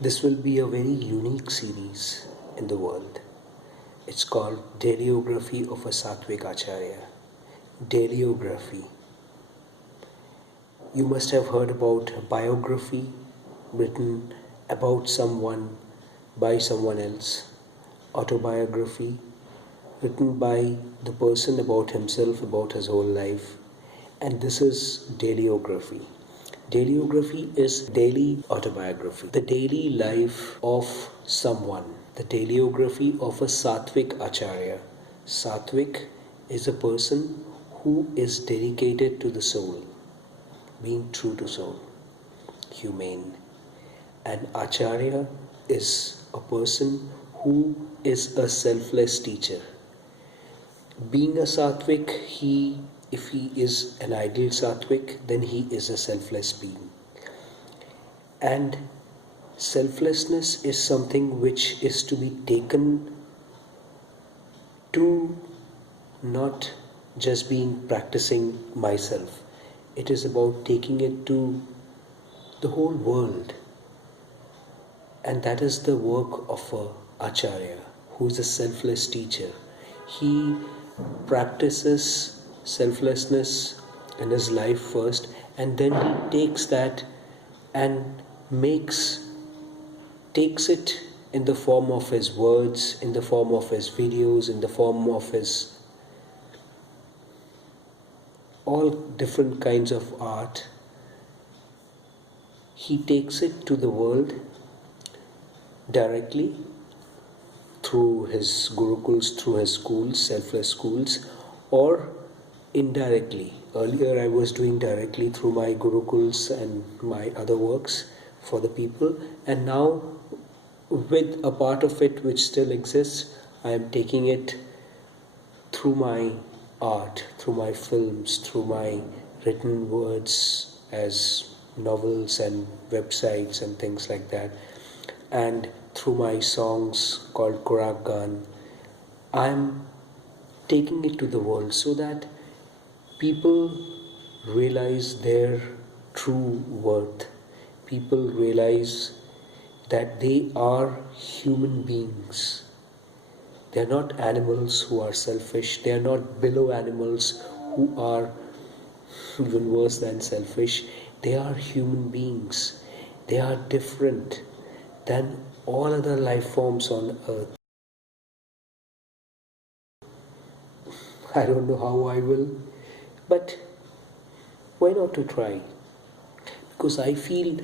This will be a very unique series in the world. It's called Dailyography of a Satwik Aacharay. Dailyography. You must have heard about biography written about someone by someone else. Autobiography written by the person about himself, about his whole life. And this is dailyography. Dailyography is daily autobiography, the daily life of someone, the dailyography of a Satwik Acharya. Satwik is a person who is dedicated to the soul, being true to soul, humane. And Acharya is a person who is a selfless teacher. Being a Satwik, if he is an ideal Satwik, then he is a selfless being. And selflessness is something which is to be taken to not just being practicing myself. It is about taking it to the whole world. And that is the work of a Acharya, who is a selfless teacher. He practices selflessness in his life first, and then he takes that and takes it in the form of his words, in the form of his videos, in the form of his all different kinds of art. He takes it to the world directly through his gurukuls, through his schools, selfless schools, or indirectly. Earlier I was doing directly through my gurukuls and my other works for the people, and now with a part of it which still exists, I am taking it through my art, through my films, through my written words as novels and websites and things like that, and through my songs called KORAK Day. I am taking it to the world so that people realize their true worth. People realize that they are human beings. They are not animals who are selfish. They are not below animals who are even worse than selfish. They are human beings. They are different than all other life forms on earth. I don't know how I will, but why not to try? Because I feel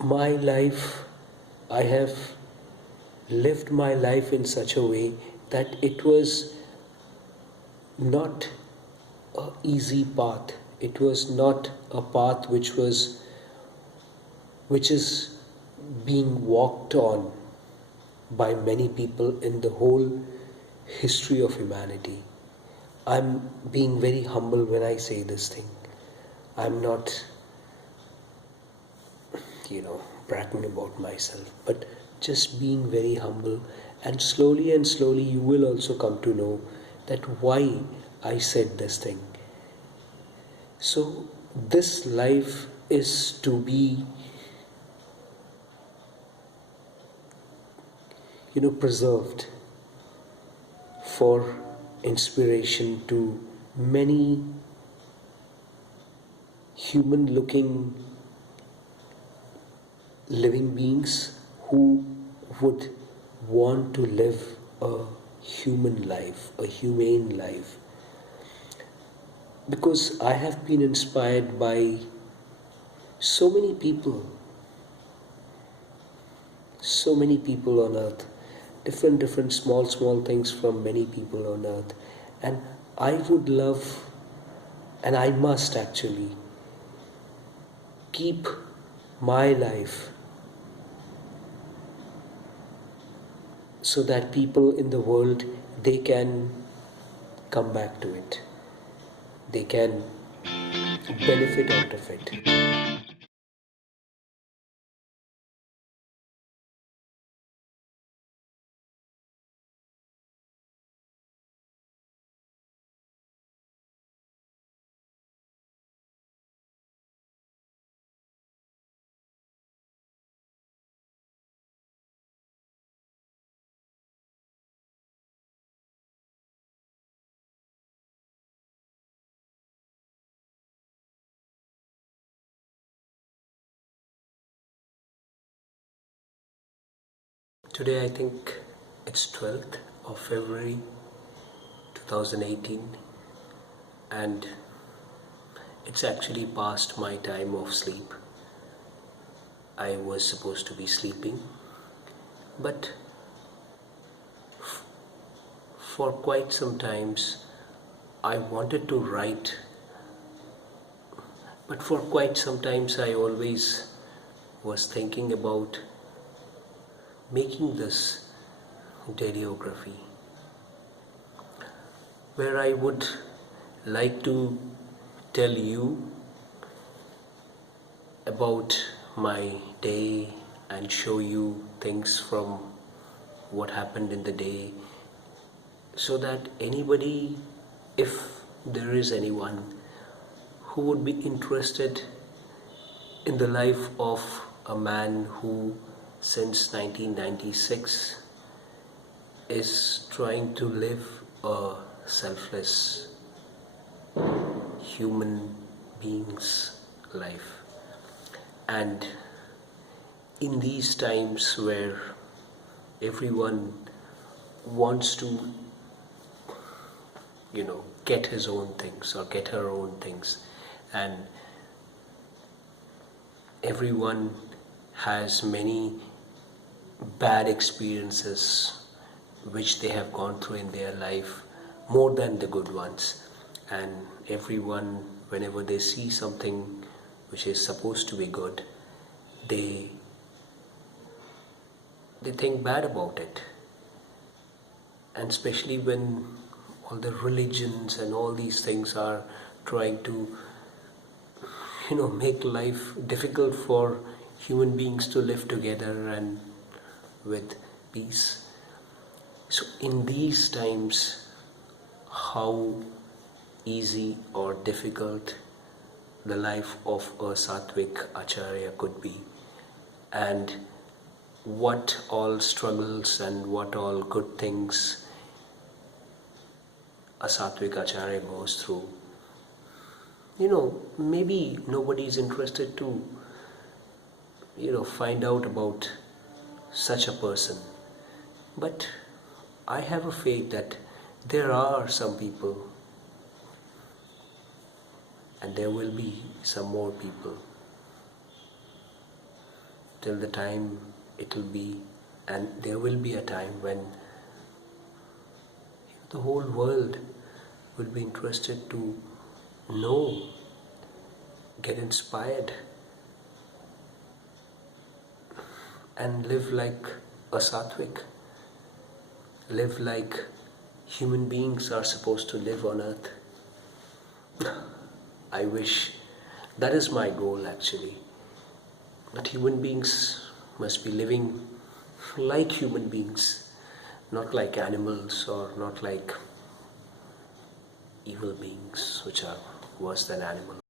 my life, I have lived my life in such a way that it was not an easy path. It was not a path which is being walked on by many people in the whole history of humanity. I'm being very humble when I say this thing. I'm not, bragging about myself, but just being very humble. And slowly you will also come to know that why I said this thing. So this life is to be preserved for inspiration to many human looking living beings who would want to live a human life, a humane life. Because I have been inspired by so many people on earth, different small things from many people on earth. And I would love, and I must actually, keep my life so that people in the world, they can come back to it. They can benefit out of it. Today I think it's 12th of February 2018 and it's actually past my time of sleep. I was supposed to be sleeping, but for quite some times I wanted to write, but for quite some times I always was thinking about making this dailiography where I would like to tell you about my day and show you things from what happened in the day, so that anybody, if there is anyone who would be interested in the life of a man who since 1996 is trying to live a selfless human being's life. And in these times where everyone wants to, get his own things or get her own things, and everyone has many bad experiences which they have gone through in their life more than the good ones, and everyone, whenever they see something which is supposed to be good, they think bad about it. And especially when all the religions and all these things are trying to make life difficult for human beings to live together and with peace. So in these times, how easy or difficult the life of a Satwik Aacharay could be, and what all struggles and what all good things a Satwik Aacharay goes through. Maybe nobody is interested to find out about such a person, but I have a faith that there are some people, and there will be some more people till the time it will be, and there will be a time when the whole world will be interested to know, get inspired, and live like a Satwik, live like human beings are supposed to live on earth. I wish, that is my goal actually, that human beings must be living like human beings, not like animals or not like evil beings which are worse than animals.